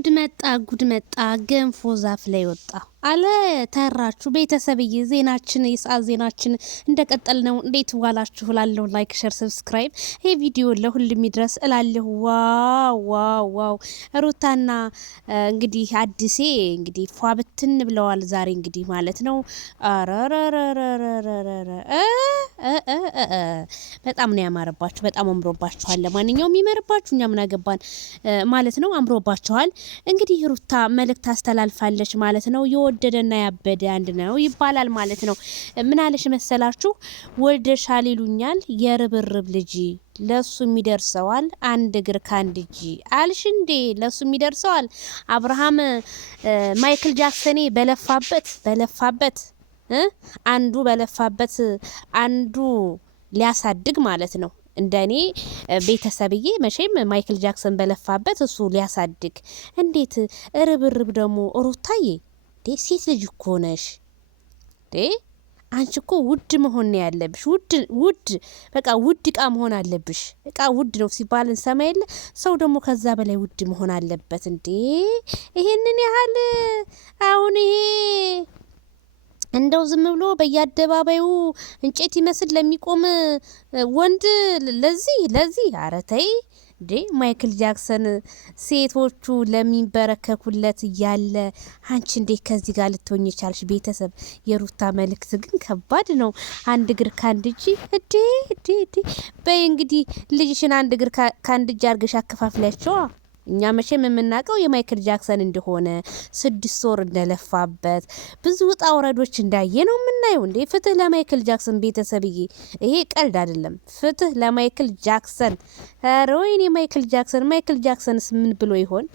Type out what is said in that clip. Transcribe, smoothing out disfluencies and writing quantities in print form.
ጉድ መጣ ገንፎ ዛፍ ላይ ወጣ አለ ተራችሁ ቤተሰብዬ። ዜናችን የሰዓት ዜናችን እንደቀጠል ነው። እንዴት ዋላችሁ እላለሁ። ላይክ ሼር ሰብስክራይብ ይሄ ቪዲዮ ለሁሉም ይድረስ እላለሁ። ዋው ሩታና እንግዲህ አዲሴ እንግዲህ ፏ ብትን ብለዋል ዛሬ እንግዲህ ማለት ነው። በጣም ነው ያማረባችሁ፣ በጣም አምሮባችኋል። ለማንኛውም ይመርባችሁ፣ እኛ ምን አገባን ማለት ነው። አምሮባችኋል። እንግዲህ ሩታ መልእክት አስተላልፋለች ማለት ነው። የወደደና ያበደ አንድ ነው ይባላል ማለት ነው። ምን አለሽ መሰላችሁ? ወልደሻል ይሉኛል የርብርብ ልጅ ለሱ የሚደርሰዋል አንድ እግር ካንድ እጅ አልሽ እንዴ? ለሱ የሚደርሰዋል አብርሃም ማይክል ጃክሰኔ በለፋበት አንዱ በለፋበት አንዱ ሊያሳድግ ማለት ነው። እንደኔ ቤተሰብዬ መቼም ማይክል ጃክሰን በለፋበት እሱ ሊያሳድግ እንዴት ርብርብ ደግሞ ሩታዬ ሴት ልጅ እኮ ነሽ አንቺ እኮ ውድ መሆን ነው ያለብሽ። ውድ በቃ ውድ እቃ መሆን አለብሽ። እቃ ውድ ነው ሲባል እንሰማ የለ ሰው ደግሞ ከዛ በላይ ውድ መሆን አለበት እንዴ! ይሄንን ያህል አሁን ይሄ እንደው ዝም ብሎ በየአደባባዩ እንጨት ይመስል ለሚቆም ወንድ ለዚህ ኧረ ተይ እንዴ! ማይክል ጃክሰን ሴቶቹ ለሚንበረከኩለት እያለ አንቺ እንዴት ከዚህ ጋር ልትሆኝ ቻልሽ? ቤተሰብ የሩታ መልእክት ግን ከባድ ነው። አንድ እግር ካንድ እጅ እዴ በይ እንግዲህ ልጅሽን አንድ እግር ካንድ እጅ አርገሽ አከፋፍለሽዋ። እኛ መቼም የምናውቀው የማይክል ጃክሰን እንደሆነ 6 ወር እንደለፋበት ብዙ ውጣ ውረዶች እንዳየ ነው የምናየው። እንዴ ፍትህ ለማይክል ጃክሰን ቤተሰብዬ፣ ይሄ ቀልድ አይደለም። ፍትህ ለማይክል ጃክሰን። ኧረ ወይኔ ማይክል ጃክሰንስ ምን ብሎ ይሆን?